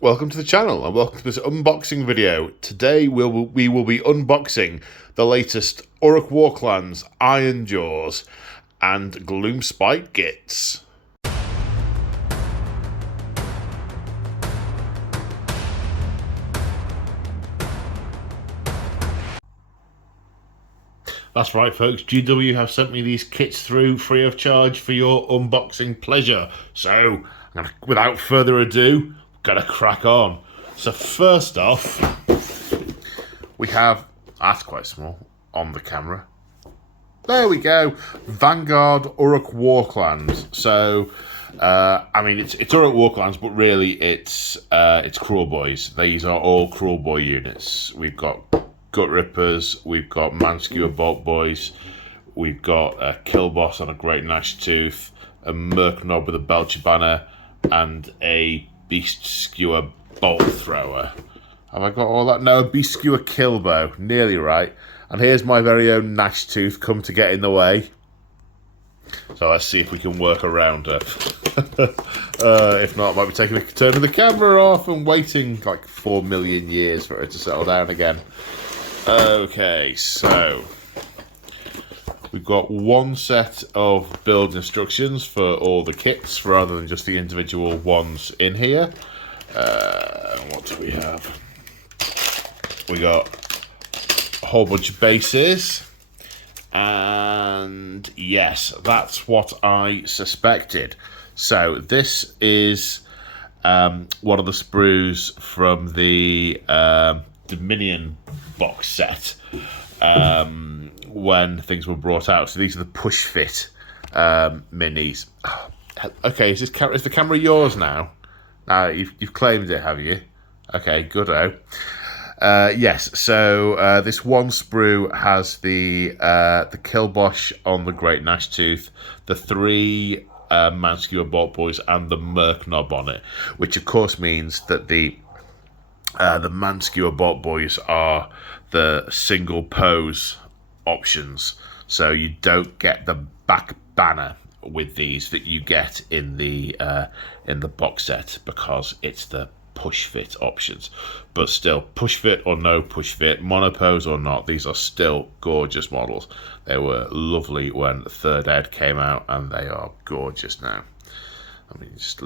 Welcome to the channel and welcome to this unboxing video. Today we will be unboxing the latest Orruk Warclans, Ironjawz and Gloomspite kits. That's right folks, GW have sent me these kits through free of charge for your unboxing pleasure. So, without further ado, gotta crack on. So first off, we have, that's quite small on the camera. There we go, Vanguard Orruk Warclans. So, I mean, it's Orruk Warclans, but really it's Cruel Boys. These are all Cruel Boy units. We've got Gut Rippers, we've got Manskewer Bolt Boys, we've got a Kill Boss on a Great Gnash Tooth, a Merc Knob with a Belcher Banner, and a Beast Skewer Bolt Thrower. Have I got all that? No, a Beast Skewer Killbow. Nearly right. And here's my very own Gnash Tooth come to get in the way. So let's see if we can work around her. If not, I might be taking turning the camera off and waiting like 4 million years for it to settle down again. Okay, so we've got one set of build instructions for all the kits rather than just the individual ones in here. What do we have? We got a whole bunch of bases. And yes, that's what I suspected. So this is one of the sprues from the Dominion box set when things were brought out. So these are the push fit minis. Okay, is the camera yours now? You've claimed it, have you? Okay, good-o. Yes, so this one sprue has the Kill Boss on the Great Gnash Tooth, the 3 Manskewer Bolt Boys, and the Merc Knob on it, which of course means that the Manskewer Bolt Boys are the single pose options, so you don't get the back banner with these that you get in the box set because it's the push fit options. But still, push fit or no push fit, monopose or not, these are still gorgeous models. They were lovely when 3rd Ed came out, and they are gorgeous now. I mean, just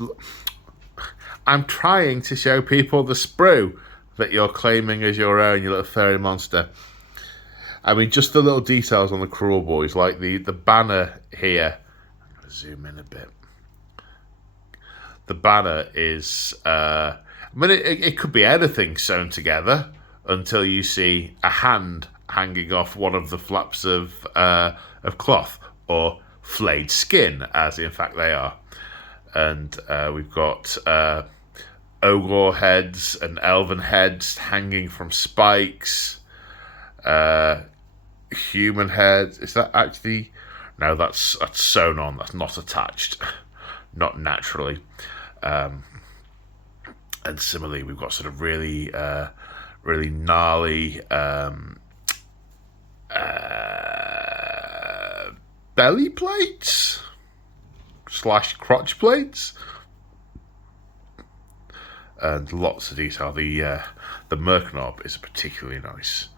look. I'm trying to show people the sprue that you're claiming as your own, you little fairy monster. I mean, just the little details on the Cruel Boys, like the banner here. I'm going to zoom in a bit. The banner is, I mean, it could be anything sewn together until you see a hand hanging off one of the flaps of cloth, or flayed skin, as in fact they are. And we've got ogre heads and elven heads hanging from spikes. Human heads. Is that actually? No, that's sewn on. That's not attached, not naturally. And similarly, we've got sort of really gnarly belly plates / crotch plates, and lots of detail. The Merc Knob is a particularly nice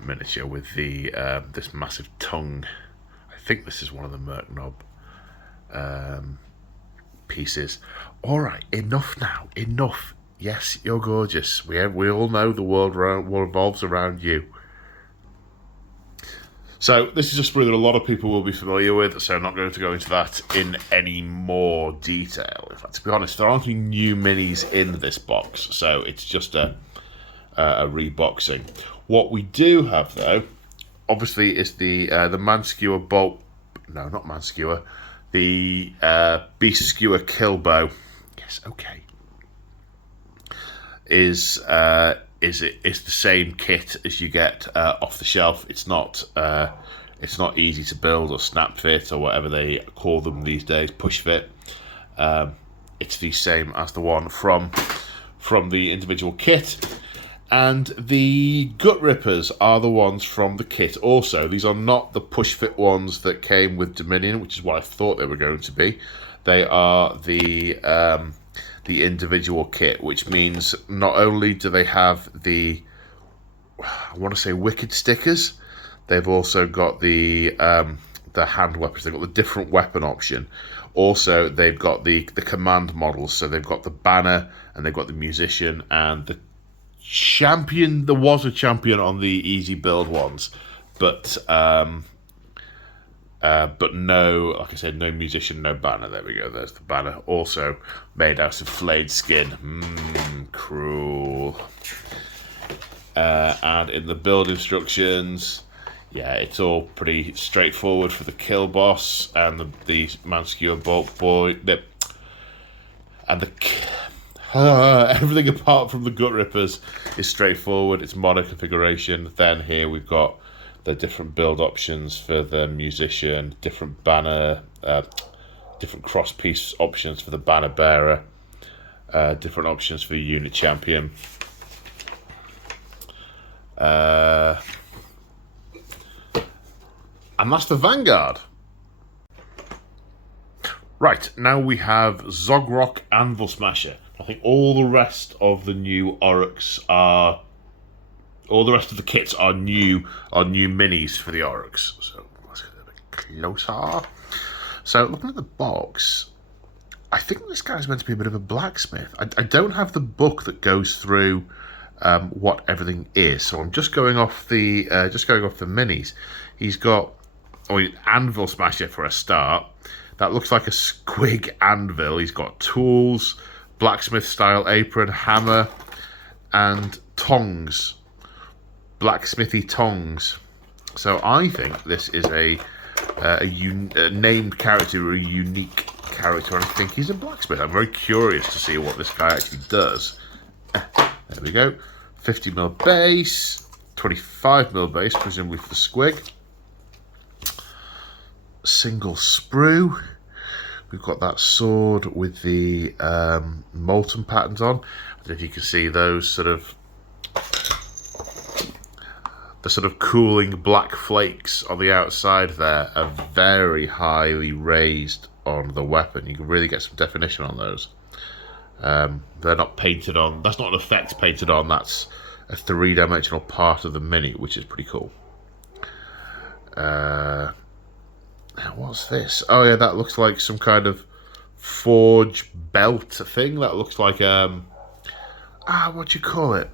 miniature with the this massive tongue. I think this is one of the Merc Knob pieces. All right, enough now. Enough. Yes, you're gorgeous. We all know the world revolves around you. So this is a sprue that a lot of people will be familiar with, so I'm not going to go into that in any more detail. In fact, to be honest, there aren't any new minis in this box, so it's just a reboxing. What we do have, though, obviously, is the Manskewer Bolt. No, not Manskewer. The Beast Skewer Killbow. Yes, okay. Is the same kit as you get off the shelf. It's not easy to build or snap fit or whatever they call them these days, push fit. It's the same as the one from the individual kit. And the Gut Rippers are the ones from the kit also. These are not the push fit ones that came with Dominion, which is what I thought they were going to be. They are the the individual kit, which means not only do they have the, I want to say, wicked stickers, they've also got the hand weapons. They've got the different weapon option. Also, they've got the command models. So they've got the banner, and they've got the musician, and the champion. There was a champion on the easy build ones, but no, like I said, no musician, no banner. There we go. There's the banner. Also made out of flayed skin. Cruel. And in the build instructions, yeah, it's all pretty straightforward for the kill boss and the Manskewer Bulk Boy. And everything apart from the Gut Rippers is straightforward. It's mono configuration. Then here we've got the different build options for the musician, different banner, different cross piece options for the banner bearer, different options for the unit champion. And that's the Vanguard. Right, now we have Zogrock Anvil Smasher. I think all the rest of the new Orruks are... All the rest of the kits are new minis for the Orruks. So let's get a bit closer. So looking at the box, I think this guy's meant to be a bit of a blacksmith. I don't have the book that goes through what everything is, so I'm just going off the minis. He's got Anvil Smasher for a start. That looks like a squig anvil. He's got tools, blacksmith style apron, hammer, and tongs, blacksmithy tongs. So I think this is a named character, or a unique character, and I think he's a blacksmith. I'm very curious to see what this guy actually does. There we go. 50mm base, 25mm base, presumably for the squig. Single sprue. We've got that sword with the molten patterns on. I don't know if you can see those sort of cooling black flakes on the outside there are very highly raised on the weapon. You can really get some definition on those. They're not painted on. That's not an effect painted on. That's a three-dimensional part of the mini, which is pretty cool. What's this? Oh yeah, that looks like some kind of forge belt thing. That looks like what do you call it?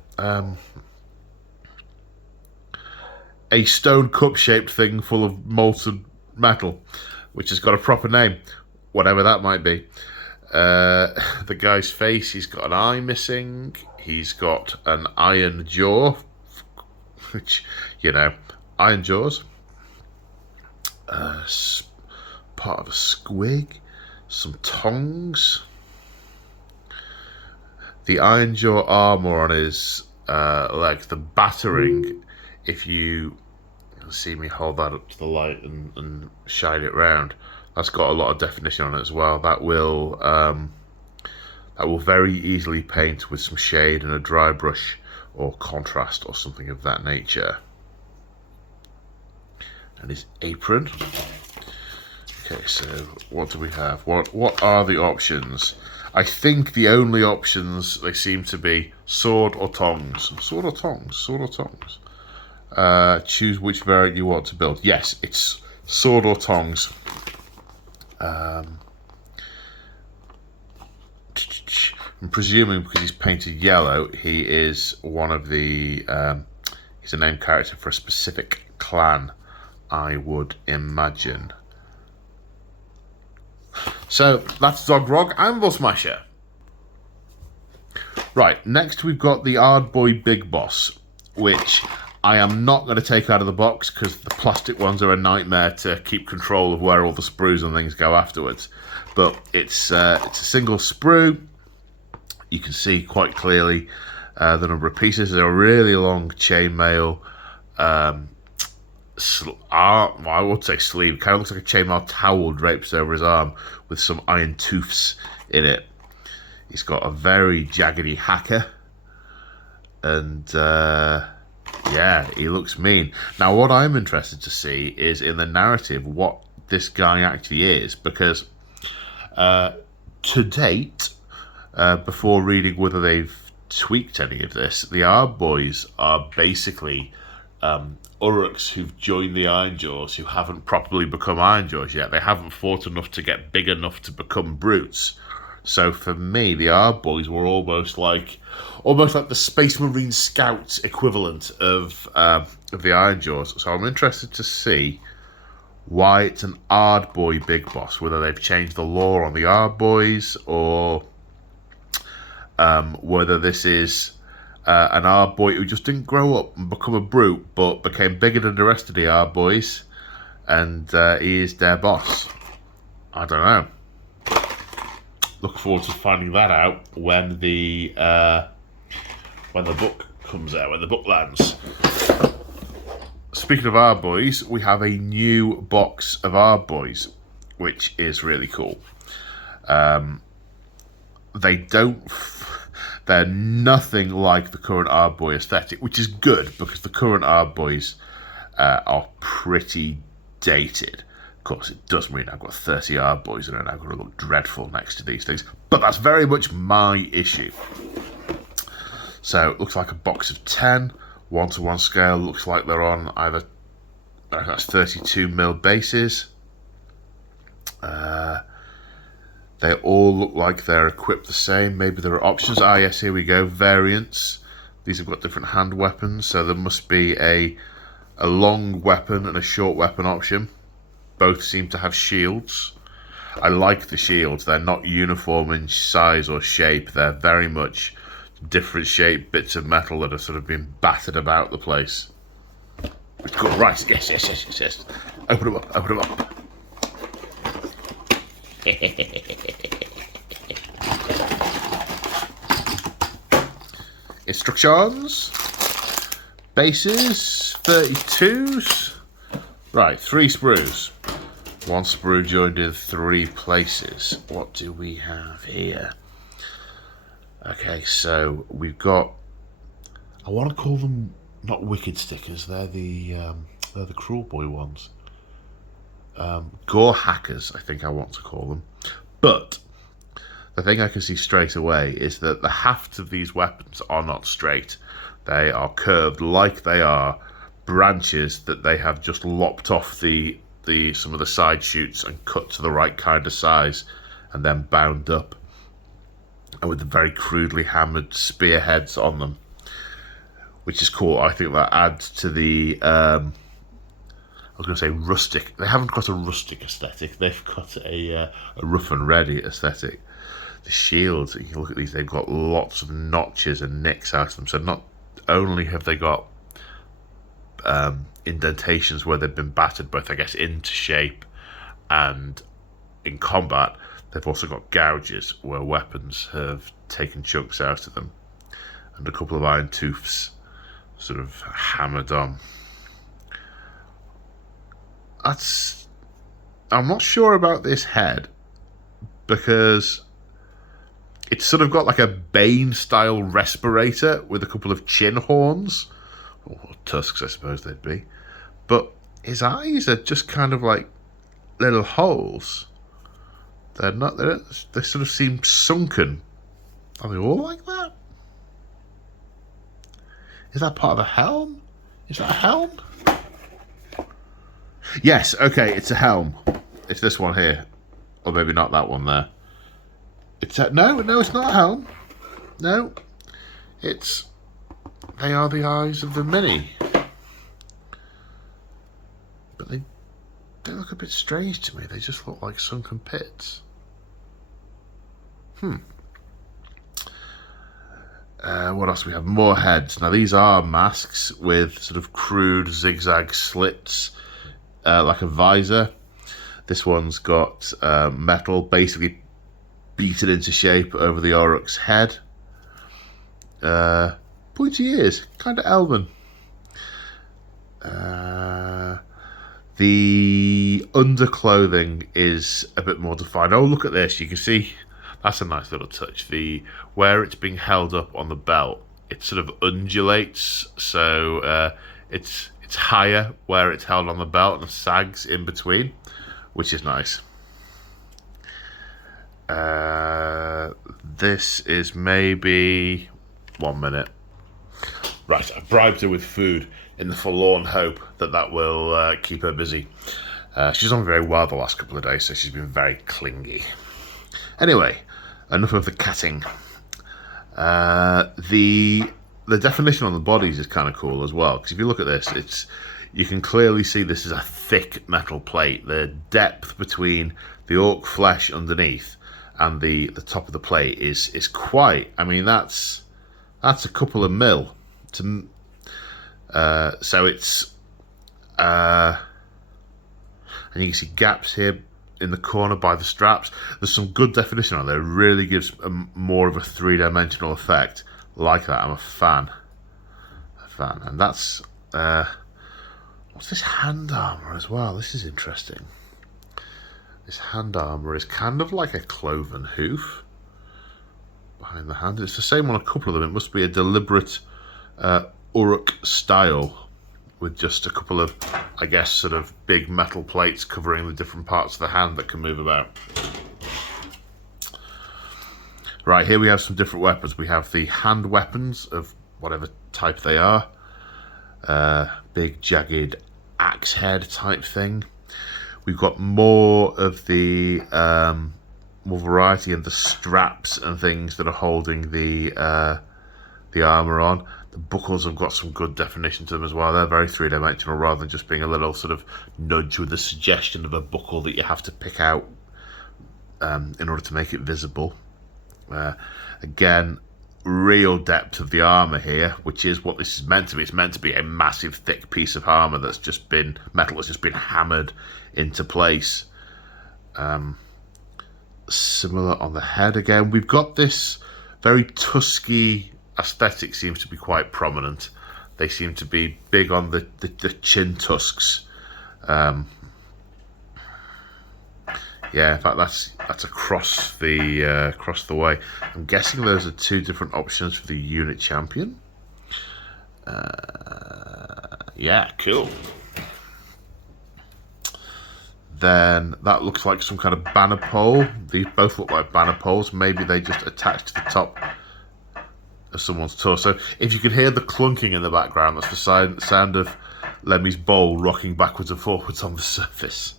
A stone cup-shaped thing full of molten metal, which has got a proper name, whatever that might be. The guy's face, he's got an eye missing. He's got an iron jaw, which, you know, Ironjawz. Part of a squig. Some tongs. The Ironjaw armor on his legs, the battering, if you see me hold that up to the light and shine it round, that's got a lot of definition on it as well. That will very easily paint with some shade and a dry brush or contrast or something of that nature. And his apron. Okay, so what do we have? What are the options? I think the only options, they seem to be sword or tongs. Sword or tongs? Sword or tongs? Choose which variant you want to build. Yes, it's sword or tongs. I'm presuming because he's painted yellow, he is one of the... he's a named character for a specific clan, I would imagine. So that's Zogrock Anvil Smasher. Right, next we've got the Ardboy Big Boss, which I am not going to take out of the box because the plastic ones are a nightmare to keep control of where all the sprues and things go afterwards. But it's a single sprue. You can see quite clearly the number of pieces. They're a really long chainmail. I would say sleeve. Kind of looks like a chainmail towel draped over his arm with some iron tooths in it. He's got a very jaggedy hacker. And yeah, he looks mean. Now, what I'm interested to see is in the narrative what this guy actually is, because to date, before reading whether they've tweaked any of this. The Arb Boys are basically Orruks who've joined the Ironjawz who haven't properly become Ironjawz yet. They haven't fought enough to get big enough to become brutes. So for me, the Arb Boys were almost like the Space Marine Scouts equivalent of the Ironjawz. So I'm interested to see why it's an Ard Boy Big Boss, whether they've changed the lore on the Arb Boys or whether this is an Arb Boy who just didn't grow up and become a brute, but became bigger than the rest of the Arb Boys, and he is their boss. I don't know. Look forward to finding that out when the book comes out, when the book lands. Speaking of Arb Boys, we have a new box of Arb Boys, which is really cool. They're nothing like the current Arb Boy aesthetic, which is good because the current Arb Boys are pretty dated. Of course, it does mean I've got 30 Arb Boys and I'm going to look dreadful next to these things, but that's very much my issue. So it looks like a box of 10, 1-to-1 scale. Looks like they're on either that's 32mm bases. They all look like they're equipped the same. Maybe there are options. Ah, yes, here we go. Variants. These have got different hand weapons, so there must be a long weapon and a short weapon option. Both seem to have shields. I like the shields. They're not uniform in size or shape. They're very much different shaped bits of metal that have sort of been battered about the place. It's cool. Right. Yes. Open them up. Instructions. Bases. 32s. Right, 3 sprues. 1 sprue joined in 3 places. What do we have here? Okay, so we've got, I want to call them not wicked stickers, they're the cruel boy ones. Gore hackers, I think I want to call them. But the thing I can see straight away is that the hafts of these weapons are not straight. They are curved like they are branches that they have just lopped off some of the side shoots and cut to the right kind of size and then bound up, and with the very crudely hammered spearheads on them, which is cool. I think that adds to the I was going to say rustic. They haven't got a rustic aesthetic. They've got a rough and ready aesthetic. The shields, you can look at these, they've got lots of notches and nicks out of them. So not only have they got indentations where they've been battered, both I guess into shape and in combat, they've also got gouges where weapons have taken chunks out of them, and a couple of iron tooths sort of hammered on. I'm not sure about this head because it's sort of got like a Bane style respirator with a couple of chin horns, or tusks I suppose they'd be, but his eyes are just kind of like little holes. They're not, they sort of seem sunken. Are they all like that? Is that part of a helm? Is that a helm? Yes, okay, it's a helm. It's this one here. Or maybe not that one there. No, it's not a helm. No. They are the eyes of the Mini. But they look a bit strange to me. They just look like sunken pits. What else do we have? More heads. Now these are masks with sort of crude zigzag slits, like a visor. This one's got metal basically beaten into shape over the Orruk's head. Pointy ears, kind of elven. The underclothing is a bit more defined. Oh, look at this. You can see that's a nice little touch. Where it's being held up on the belt, it sort of undulates. So it's higher where it's held on the belt and sags in between, which is nice. This is maybe 1 minute. Right, I bribed her with food in the forlorn hope that that will keep her busy. She's done very well the last couple of days, so she's been very clingy. Anyway, enough of the catting. The definition on the bodies is kind of cool as well, because if you look at this, you can clearly see this is a thick metal plate. The depth between the orc flesh underneath and the top of the plate is quite. I mean, that's a couple of mil. So it's and you can see gaps here in the corner by the straps. There's some good definition on there. It really gives more of a three-dimensional effect like that. I'm a fan. And that's what's this hand armor as well? This is interesting. This hand armor is kind of like a cloven hoof behind the hand. It's the same on a couple of them. It must be a deliberate Orruk style with just a couple of, I guess, sort of big metal plates covering the different parts of the hand that can move about. Right, here we have some different weapons. We have the hand weapons of whatever type they are. Big jagged axe head type thing. We've got more of the more variety in the straps and things that are holding the armour on. The buckles have got some good definition to them as well. They're very three-dimensional rather than just being a little sort of nudge with the suggestion of a buckle that you have to pick out in order to make it visible. Again, real depth of the armour here, which is what this is meant to be. It's meant to be a massive, thick piece of armour that's just been hammered into place. Similar on the head again. We've got this very tusky aesthetic seems to be quite prominent. They seem to be big on the chin tusks. Yeah, in fact, that's across the way. I'm guessing those are two different options for the unit champion. Yeah, cool. Then that looks like some kind of banner pole. These both look like banner poles. Maybe they just attach to the top of someone's torso. If you can hear the clunking in the background, that's the sound of Lemmy's bowl rocking backwards and forwards on the surface.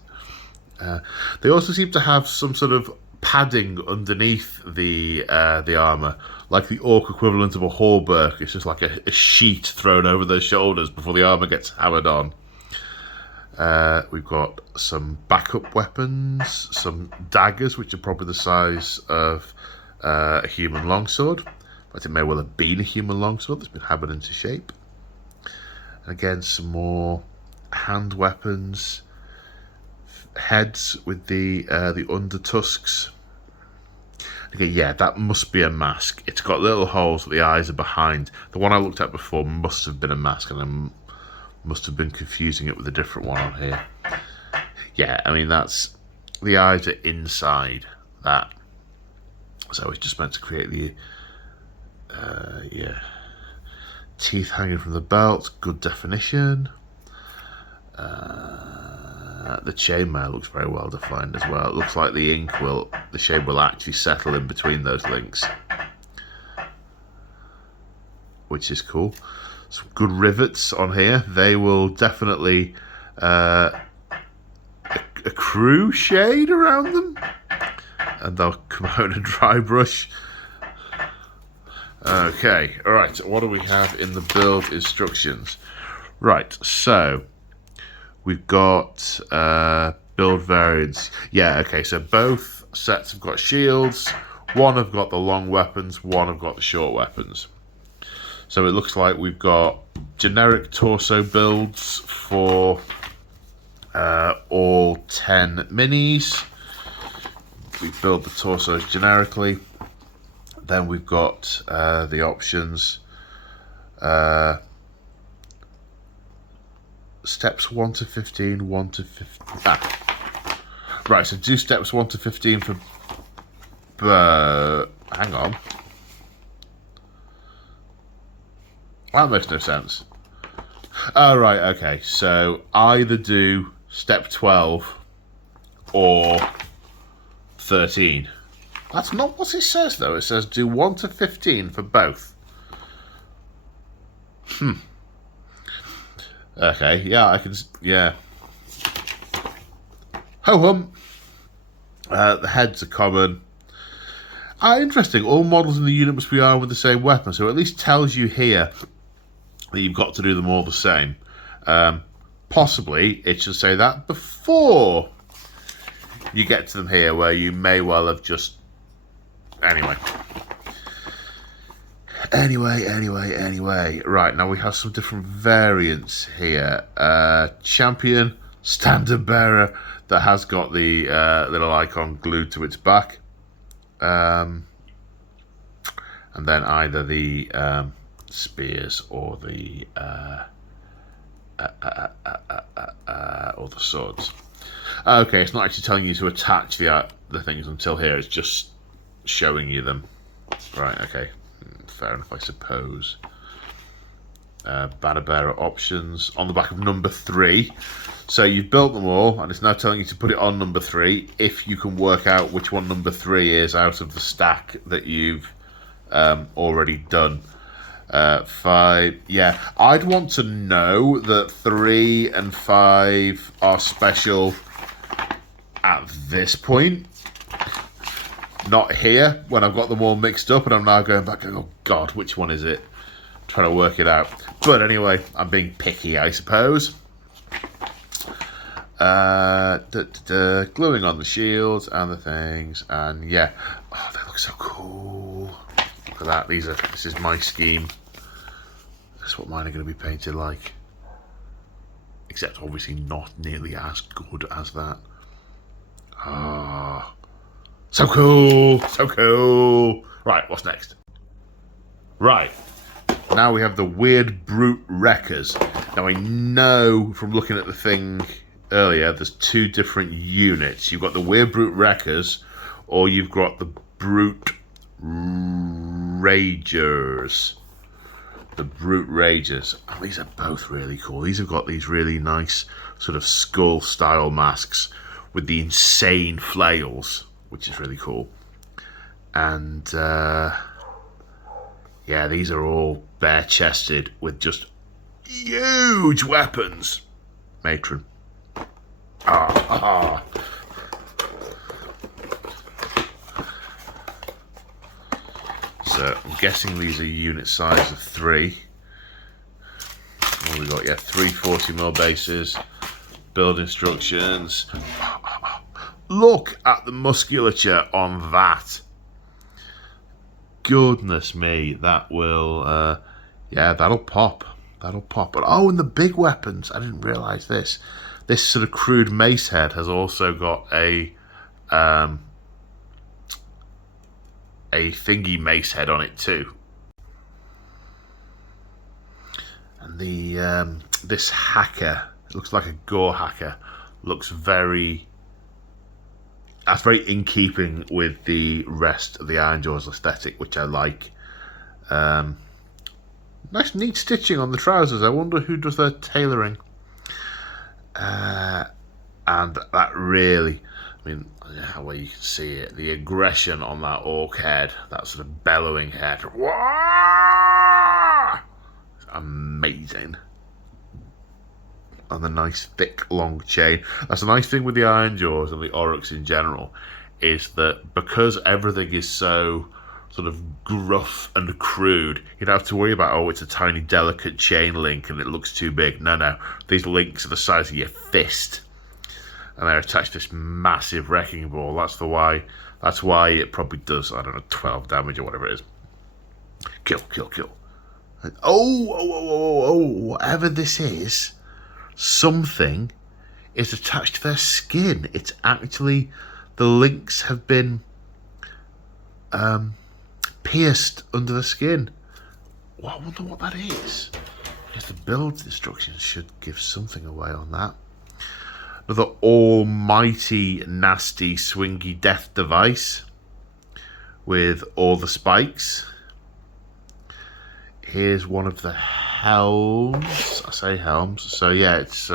They also seem to have some sort of padding underneath the armour, like the orc equivalent of a hauberk. It's just like a sheet thrown over their shoulders before the armour gets hammered on. We've got some backup weapons, some daggers, which are probably the size of a human longsword. But it may well have been a human longsword that's been hammered into shape. And again, some more hand weapons, heads with the under tusks. Okay, yeah, that must be a mask. It's got little holes that the eyes are behind. The one I looked at before must have been a mask, and I must have been confusing it with a different one on here. Yeah, I mean, that's the eyes are inside that, so it's just meant to create the teeth hanging from the belt. Good definition. The chainmail looks very well defined as well. It looks like the shade will actually settle in between those links, which is cool. Some good rivets on here. They will definitely accrue shade around them, and they'll come out in a dry brush. Okay, alright, what do we have in the build instructions? Right, so we've got build variants. Yeah, okay, so both sets have got shields. One have got the long weapons, one have got the short weapons. So it looks like we've got generic torso builds for all 10 minis. We build the torsos generically. Then we've got the options. Steps 1 to 15, 1 to 15. Right, so do steps 1 to 15 for... hang on. That makes no sense. Oh, right, okay. So either do step 12 or 13. That's not what it says, though. It says do 1 to 15 for both. Okay, yeah, I can... Yeah. Ho-hum. The heads are common. Interesting. All models in the unit must be armed with the same weapon, so it at least tells you here that you've got to do them all the same. Possibly, it should say that before you get to them here, where you may well have just... Anyway. Right, now we have some different variants here. Champion, standard bearer, that has got the little icon glued to its back. And then either the spears or the swords. Okay, it's not actually telling you to attach the things until here. It's just showing you them. Right. Okay. Fair enough, I suppose. Banner bearer options on the back of number 3. So you've built them all, and it's now telling you to put it on number 3 if you can work out which one number 3 is out of the stack that you've already done. 5. Yeah, I'd want to know that 3 and 5 are special at this point. Not here, when I've got them all mixed up and I'm now going back and oh god, which one is it? Trying to work it out. But anyway, I'm being picky, I suppose. Gluing on the shields and the things, and yeah. Oh, they look so cool. Look at that, this is my scheme. That's what mine are going to be painted like. Except obviously not nearly as good as that. Ah. So cool! So cool! Right, what's next? Right. Now we have the Weird Brute Wreckers. Now I know from looking at the thing earlier, there's 2 different units. You've got the Weird Brute Wreckers, or you've got the Brute Ragers. The Brute Ragers. Oh, these are both really cool. These have got these really nice sort of skull-style masks with the insane flails, which is really cool. And yeah, these are all bare-chested with just huge weapons. Matron. So I'm guessing these are unit size of 3. What we got? Yeah, 3 40mm bases. Build instructions. Look at the musculature on that. Goodness me, that will, yeah, that'll pop. That'll pop. But oh, and the big weapons. I didn't realise this. This sort of crude mace head has also got a thingy mace head on it too. And the this hacker, it looks like a gore hacker, looks very... That's very in keeping with the rest of the Ironjawz aesthetic, which I like. Nice neat stitching on the trousers. I wonder who does their tailoring. And that really, I mean, how well you can see it, the aggression on that orc head, that sort of bellowing head. Wah! Amazing. And the nice thick long chain. That's a nice thing with the Ironjawz and the Orruks in general, is that because everything is so sort of gruff and crude, you don't have to worry about, oh, it's a tiny delicate chain link and it looks too big. No, these links are the size of your fist and they're attached to this massive wrecking ball. That's why it probably does, I don't know, 12 damage or whatever it is. Kill. And, whatever this is, something is attached to their skin. It's actually, the links have been pierced under the skin. Well, I wonder what that is. If the build instructions should give something away on that. Another almighty nasty swingy death device with all the spikes. Here's one of the helms. I say helms. So yeah, it's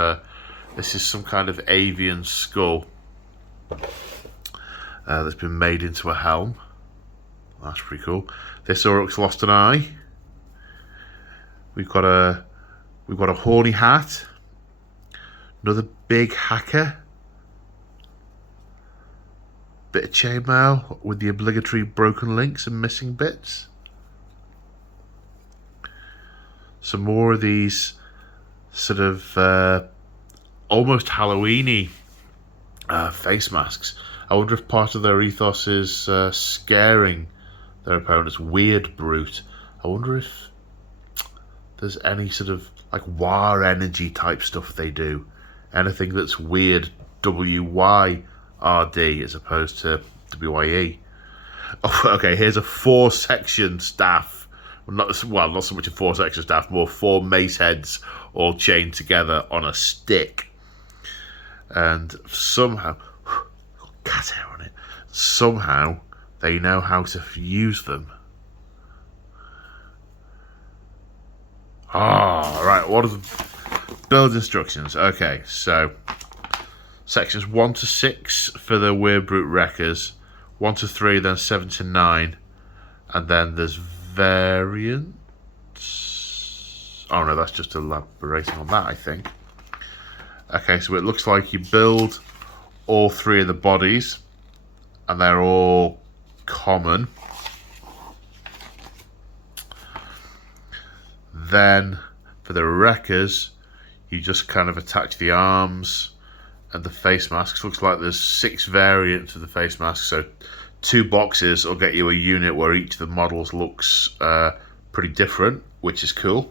this is some kind of avian skull that's been made into a helm. That's pretty cool. This Orruk's lost an eye. We've got a horny hat. Another big hacker. Bit of chainmail with the obligatory broken links and missing bits. Some more of these sort of almost Halloween-y face masks. I wonder if part of their ethos is scaring their opponents. Weird Brute. I wonder if there's any sort of like war energy type stuff they do. Anything that's weird, WYRD as opposed to WYE. Oh, okay, here's a 4-section staff. Not so much a 4-section staff, more 4 mace heads all chained together on a stick. And somehow, got cat hair on it. Somehow they know how to use them. Right, what are the build instructions? Okay, so sections 1 to 6 for the Weird Brute Wreckers, 1 to 3, then 7 to 9, and then there's variants. Oh no, that's just elaborating on that, I think. Okay, so it looks like you build all 3 of the bodies, and they're all common. Then for the Wreckers, you just kind of attach the arms and the face masks. Looks like there's 6 variants of the face mask, so 2 boxes will get you a unit where each of the models looks pretty different, which is cool.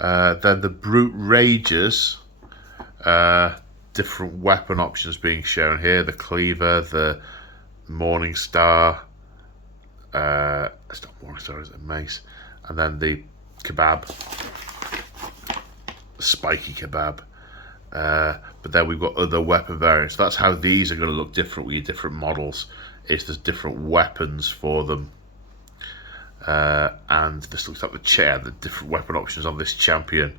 Then the Brute Ragers, different weapon options being shown here. The Cleaver, the Morning Star, it's not Morning Star, is it? Mace. And then the Kebab, Spiky Kebab. But then we've got other weapon variants. That's how these are going to look different with your different models. There's different weapons for them. And this looks like the different weapon options on this champion.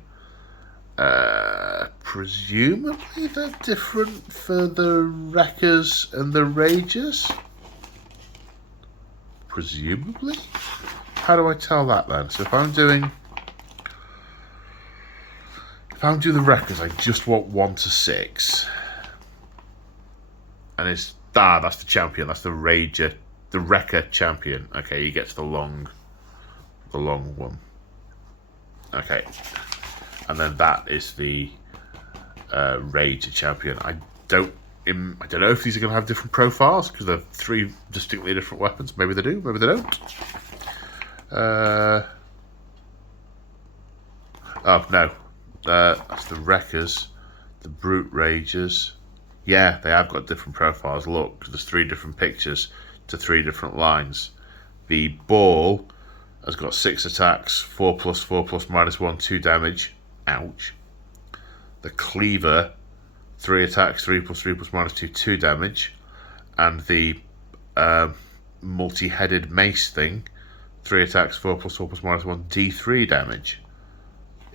Presumably they're different for the Wreckers and the Ragers. Presumably? How do I tell that then? So if I'm doing the Wreckers, I just want 1 to 6. And it's that's the champion, that's the Rager, the Wrecker champion. Okay, he gets the long one. Okay. And then that is the Rager champion. I don't know if these are going to have different profiles because they're 3 distinctly different weapons. Maybe they do, maybe they don't. Oh no, that's the Wreckers, the Brute Ragers. Yeah, they have got different profiles. Look, there's 3 different pictures to 3 different lines. The Ball has got 6 attacks, 4+, 4+, -1, 2 damage. Ouch. The Cleaver, 3 attacks, 3+, 3+, -2, 2 damage. And the multi-headed mace thing, 3 attacks, 4+, 4+, -1, D3 damage.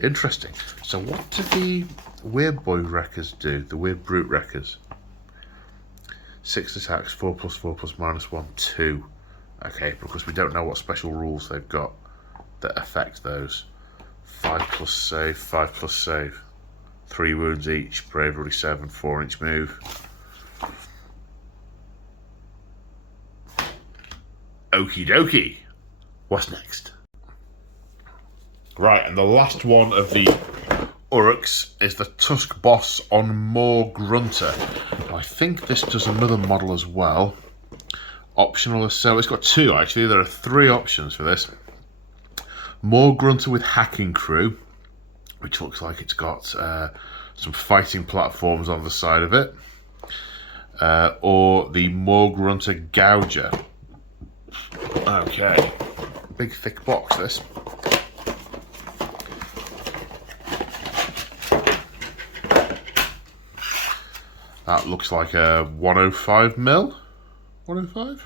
Interesting. So what do the Weird Boy Wreckers do? The Weird Brute Wreckers. 6 attacks, 4+, 4+, -1, 2. Okay, because we don't know what special rules they've got that affect those. 5+ save, 5+ save. 3 wounds each, bravery 7, 4-inch move. Okie dokie. What's next? Right, and the last one of the Orruks is the Tusk Boss on More Grunter. I think this does another model as well. Optional, so it's got 2 actually. There are 3 options for this. More Grunter with Hacking Crew, which looks like it's got some fighting platforms on the side of it. Or the More Grunter Gouger. Okay, big thick box this. That looks like a 105mm. 105?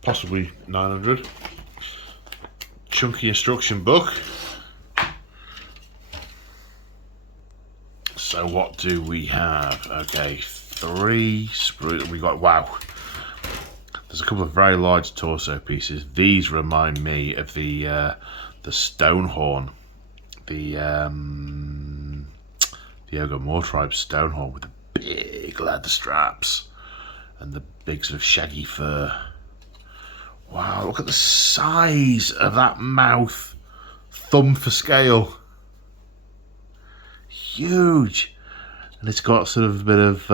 Possibly 900. Chunky instruction book. So what do we have? Okay, 3 sprues. We got, wow. There's a couple of very large torso pieces. These remind me of the Stonehorn, the Ogre Tribe Stonehorn with the big leather straps and the big sort of shaggy fur. Wow, look at the size of that mouth. Thumb for scale. Huge. And it's got sort of a bit of,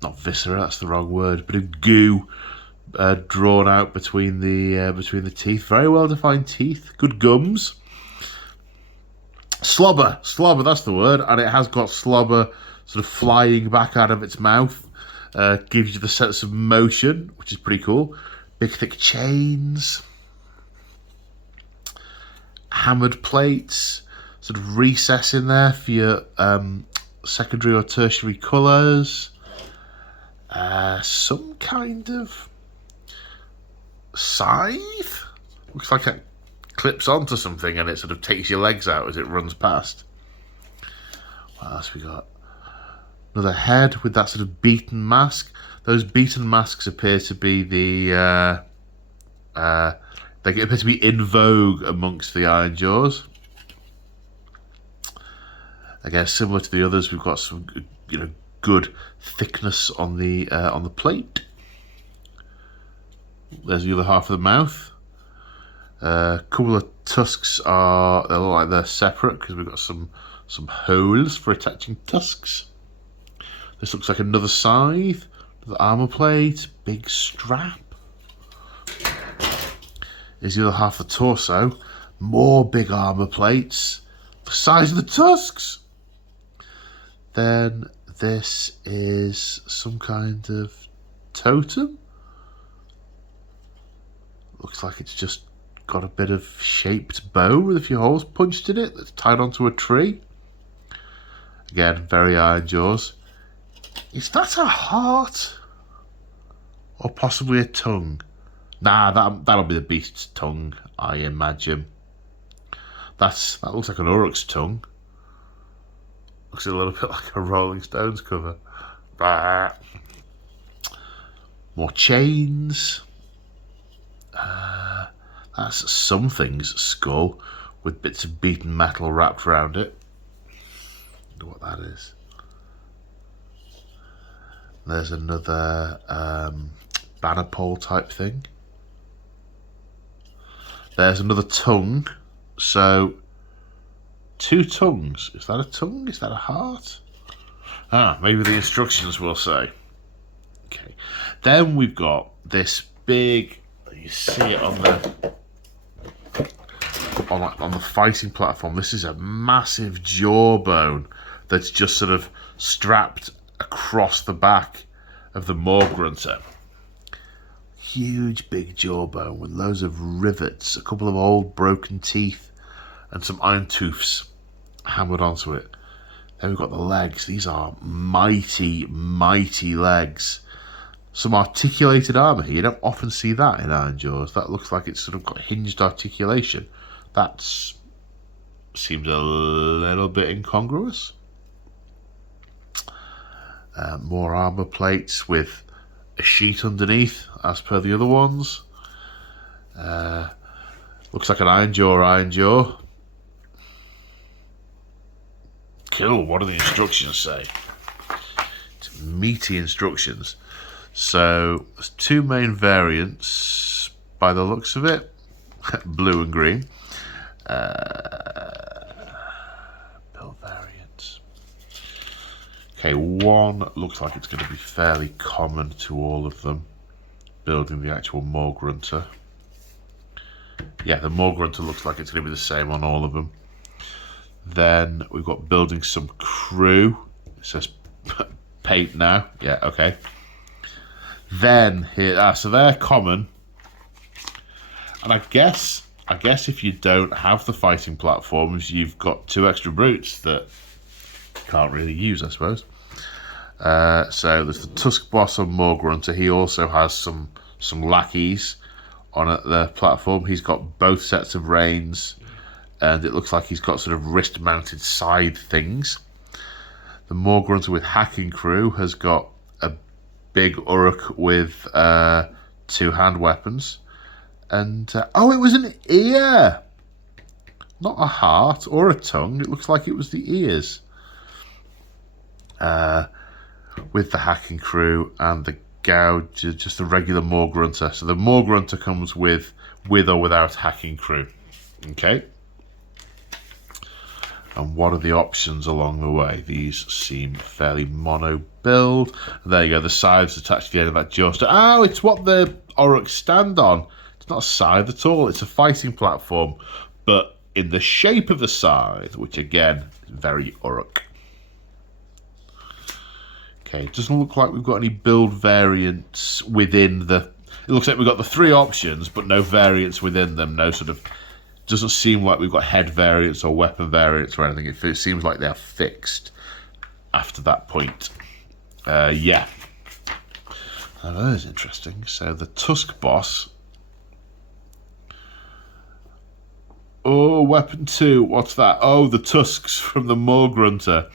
not viscera, that's the wrong word, but a goo drawn out between the teeth. Very well defined teeth. Good gums. Slobber, that's the word. And it has got slobber sort of flying back out of its mouth. Gives you the sense of motion, which is pretty cool. Big thick chains. Hammered plates. Sort of recess in there for your secondary or tertiary colours. Some kind of scythe. Looks like it clips onto something and it sort of takes your legs out as it runs past. What else we got? Another head with that sort of beaten mask. Those beaten masks appear to be they appear to be in vogue amongst the Ironjawz. Again, similar to the others, we've got some, good thickness on the plate. There's the other half of the mouth. A couple of tusks they look like they're separate because we've got some holes for attaching tusks. This looks like another scythe, another armor plate, big strap. Here's the other half of the torso. More big armor plates, the size of the tusks. Then this is some kind of totem. Looks like it's just got a bit of shaped bow with a few holes punched in it that's tied onto a tree. Again, very Ironjawz. Is that a heart? Or possibly a tongue? Nah, that'll be the beast's tongue, I imagine. That looks like an Orruk's tongue. Looks a little bit like a Rolling Stones cover. More chains. That's something's skull with bits of beaten metal wrapped around it. Wonder what that is. There's another banner pole type thing. There's another tongue. So, 2 tongues. Is that a tongue? Is that a heart? Maybe the instructions will say. Okay. Then we've got this big. You see it on the fighting platform. This is a massive jawbone that's just sort of strapped across the back of the Morgrunter. Huge big jawbone with loads of rivets, a couple of old broken teeth, and some iron tooths hammered onto it. Then we've got the legs. These are mighty, mighty legs. Some articulated armour here. You don't often see that in Ironjawz. That looks like it's sort of got hinged articulation. That seems a little bit incongruous. More armour plates with a sheet underneath, as per the other ones. Looks like an Ironjaw. Cool, what do the instructions say? It's meaty instructions. So, there's 2 main variants, by the looks of it. Blue and green. Build variants. Okay, one looks like it's going to be fairly common to all of them. Building the actual Morgrunter. Yeah, the Morgrunter looks like it's going to be the same on all of them. Then we've got building some crew. It says paint now. Yeah, okay. Then here, so they're common. And I guess if you don't have the fighting platforms, you've got 2 extra brutes that you can't really use, I suppose. So there's the Tusk Boss on Morgrunter. He also has some lackeys on the platform. He's got both sets of reins, and it looks like he's got sort of wrist-mounted side things. The Morgrunter with Hacking Crew has got a big Orruk with 2 hand weapons. And, oh, it was an ear! Not a heart or a tongue. It looks like it was the ears. With the hacking crew and the gouge, just a regular Morgrunter. So the Morgrunter comes with or without hacking crew. Okay. And what are the options along the way? These seem fairly mono build. There you go, the scythes attached to the end of that joystick. Oh, it's what the Orruk stand on. It's not a scythe at all. It's a fighting platform, but in the shape of a scythe, which again, is very Orruk. Okay, it doesn't look like we've got any build variants within the... It looks like we've got the 3 options, but no variants within them. No sort of... Doesn't seem like we've got head variants or weapon variants or anything. It seems like they're fixed after that point. Yeah. Oh, that is interesting. So the Tusk boss... Oh, weapon 2. What's that? Oh, the tusks from the Morgrunter.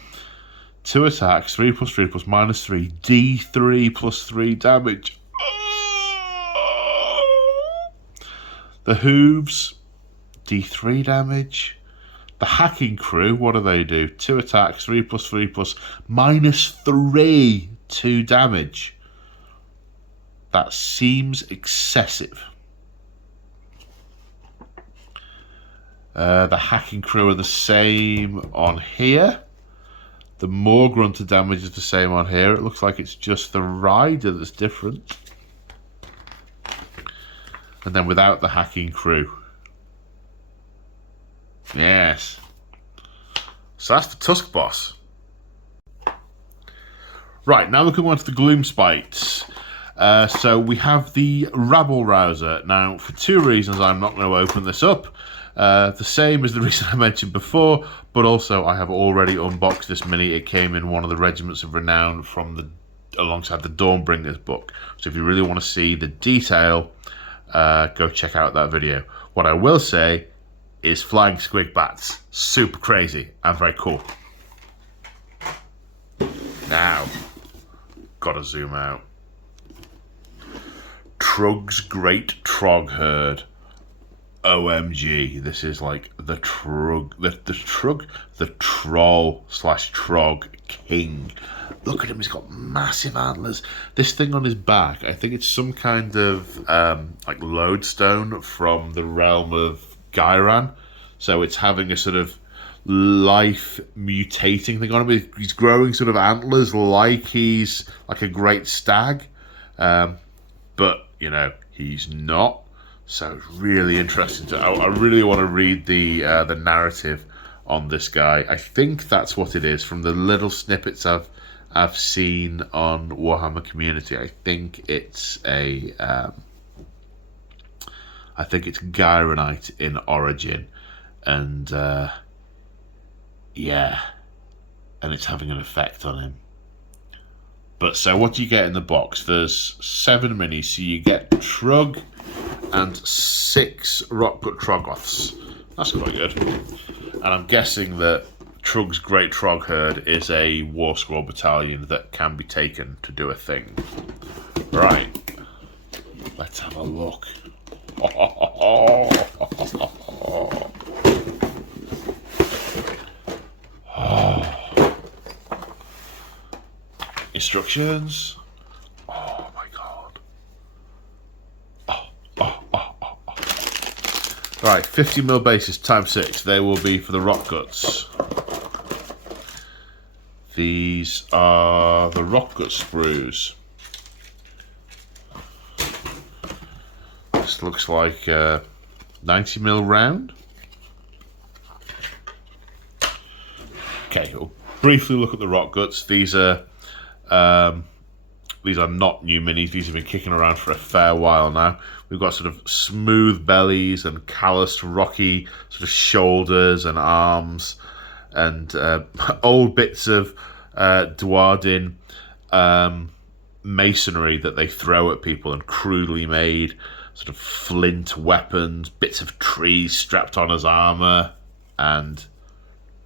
2 attacks, 3+3 plus -3, D3 plus 3 damage. The hooves, D3 damage. The hacking crew, what do they do? 2 attacks, 3+3 plus -3, 2 damage. That seems excessive. The hacking crew are the same on here. The Morgrunter damage is the same on here. It looks like it's just the rider that's different. And then without the hacking crew. Yes. So that's the Tusk boss. Right, now we're coming on to the Gloomspites. So we have the Rabble Rouser. Now, for 2 reasons, I'm not going to open this up. The same as the reason I mentioned before, but also I have already unboxed this mini. It came in one of the Regiments of Renown alongside the Dawnbringers book. So if you really want to see the detail, go check out that video. What I will say is flying squig bats, super crazy and very cool. Now, gotta zoom out. Trug's Great Trog Herd. OMG, this is like the Trug, the Troll/Trog King. Look at him, he's got massive antlers. This thing on his back, I think it's some kind of like lodestone from the realm of Gyran. So it's having a sort of life mutating thing on him. He's growing sort of antlers like he's like a great stag. But, you know, he's not. So it's really interesting. I really want to read the narrative on this guy. I think that's what it is from the little snippets I've seen on Warhammer Community. I think it's Gyranite in origin, and yeah, and it's having an effect on him. But so what do you get in the box? There's 7 minis, so you get Trug and 6 Rockgut Troggoths. That's quite good. And I'm guessing that Trug's Great Trog Herd is a War Squad battalion that can be taken to do a thing. Right. Let's have a look. Instructions. Oh my god. Right, 50mm bases times 6. They will be for the rock guts. These are the rock gut sprues. This looks like a 90mm round. Okay, we'll briefly look at the rock guts. These are not new minis. These have been kicking around for a fair while now. We've got sort of smooth bellies and calloused, rocky sort of shoulders and arms, and old bits of Dwarden masonry that they throw at people, and crudely made sort of flint weapons, bits of trees strapped on as armour, and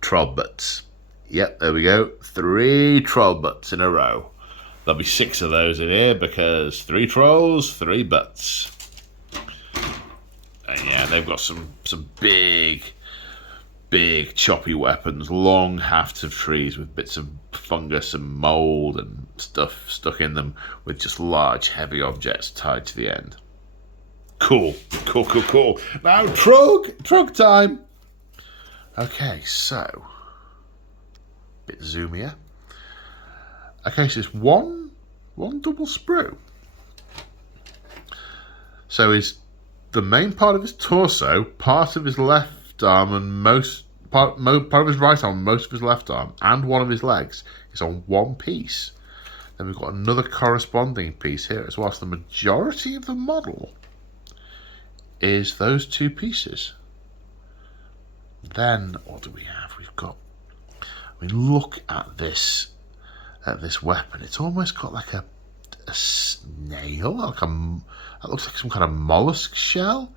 troll butts. Yep, there we go. 3 troll butts in a row. There'll be 6 of those in here because 3 trolls, 3 butts. And yeah, they've got some big choppy weapons, long hafts of trees with bits of fungus and mould and stuff stuck in them, with just large heavy objects tied to the end. Cool. Now Trug time. Okay, so bit zoomier. Okay, so it's one double sprue. So the main part of his torso, part of his left arm, and part of his right arm, most of his left arm, and one of his legs is on one piece. Then we've got another corresponding piece here as well. So the majority of the model is those 2 pieces. Then what do we have? We've got. I mean, look at this weapon. It's almost got like a snail, it looks like some kind of mollusk shell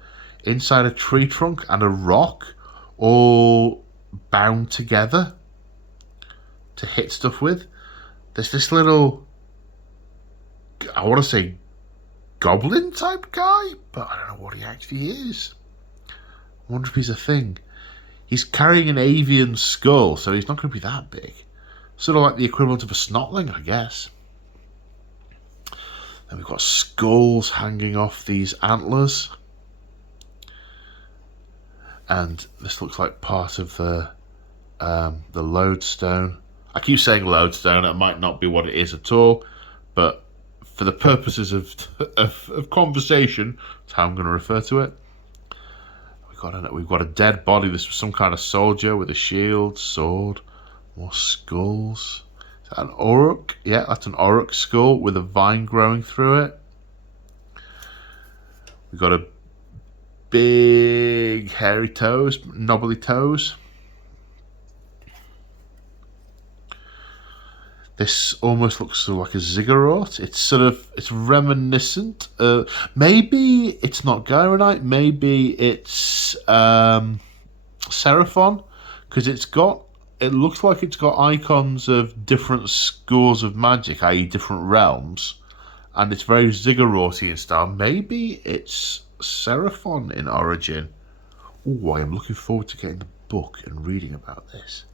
inside a tree trunk and a rock, all bound together to hit stuff with. There's this little, I want to say goblin type guy, but I don't know what he actually is. I wonder if he's a thing. He's carrying an avian skull, so he's not going to be that big. Sort of like the equivalent of a snotling, I guess. Then we've got skulls hanging off these antlers. And this looks like part of the lodestone. I keep saying lodestone, it might not be what it is at all, but for the purposes of conversation, that's how I'm going to refer to it. We've got a dead body. This was some kind of soldier with a shield, sword, more skulls. Is that an Orruk? Yeah, that's an Orruk skull with a vine growing through it. We've got a big hairy toes, knobbly toes. This almost looks sort of like a ziggurat. It's reminiscent. Maybe it's not Gyronite. Maybe it's Seraphon, because it looks like it's got icons of different schools of magic, i.e. different realms, and it's very ziggurat-y in style. Maybe it's Seraphon in origin. Oh, I am looking forward to getting the book and reading about this.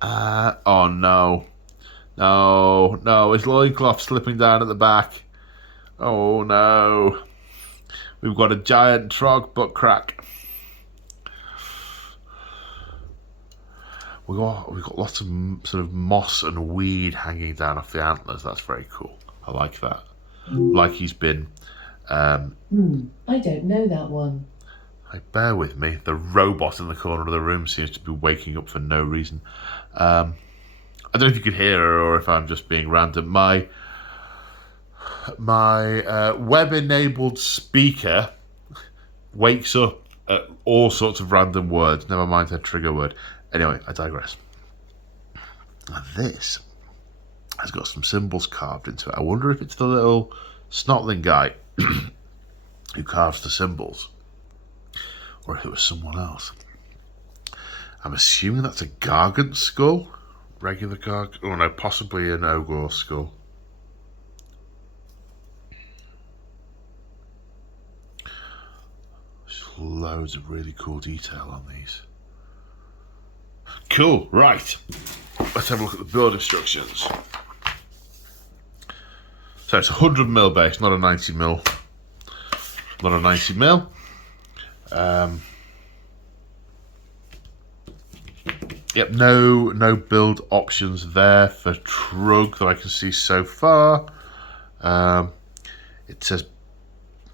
Oh no. No, his loincloth slipping down at the back. Oh no. We've got a giant trog butt crack. We've got lots of sort of moss and weed hanging down off the antlers. That's very cool. I like that. Like he's been... I don't know that one. Bear with me. The robot in the corner of the room seems to be waking up for no reason. I don't know if you could hear her or if I'm just being random. My web-enabled speaker wakes up at all sorts of random words. Never mind her trigger word. Anyway, I digress. Now this has got some symbols carved into it. I wonder if it's the little snotling guy who carves the symbols, or if it was someone else. I'm assuming that's a gargant skull. Regular gargant. Oh no, possibly an ogre skull. There's loads of really cool detail on these. Cool, right. Let's have a look at the build instructions. So it's 100mm base, not a 90mm. Not a 90mm. Yep, no build options there for Trug that I can see so far. It says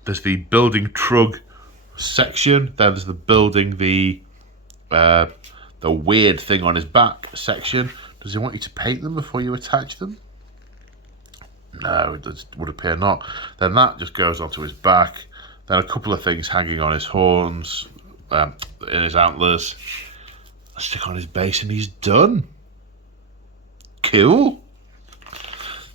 there's the building Trug section, then there's the building the weird thing on his back section. Does he want you to paint them before you attach them? No, it would appear not. Then that just goes onto his back. Then a couple of things hanging on his horns, in his antlers. Stick on his base and he's done. Cool.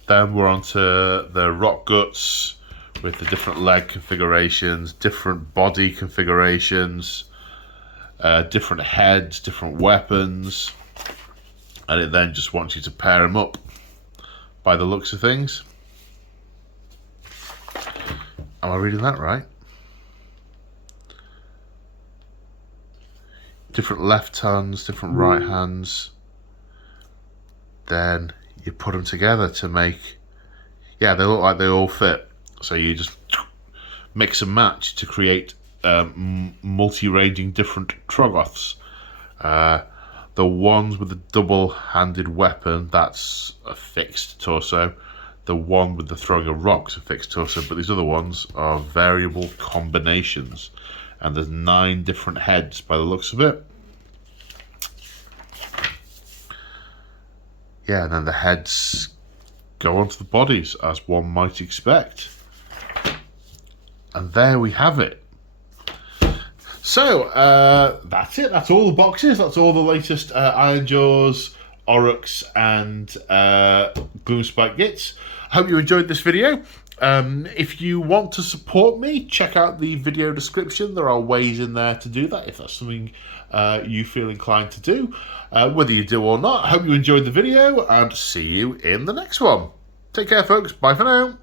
Then we're on to the rock guts with the different leg configurations, different body configurations, different heads, different weapons, and it then just wants you to pair them up. by the looks of things. Am I reading that right? Different left hands, different right hands. Then you put them together to make, yeah, they look like they all fit. So you just mix and match to create multi-ranging different Troggoths. The ones with the double-handed weapon, that's a fixed torso. The one with the throwing of rocks, a fixed torso. But these other ones are variable combinations. And there's 9 different heads by the looks of it. Yeah, and then the heads go onto the bodies, as one might expect. And there we have it. So, that's it. That's all the boxes. That's all the latest Ironjawz, Orruks, and Gloomspite kits. I hope you enjoyed this video. If you want to support me, check out the video description. There are ways in there to do that if that's something you feel inclined to do. Whether you do or not, I hope you enjoyed the video and see you in the next one. Take care, folks. Bye for now.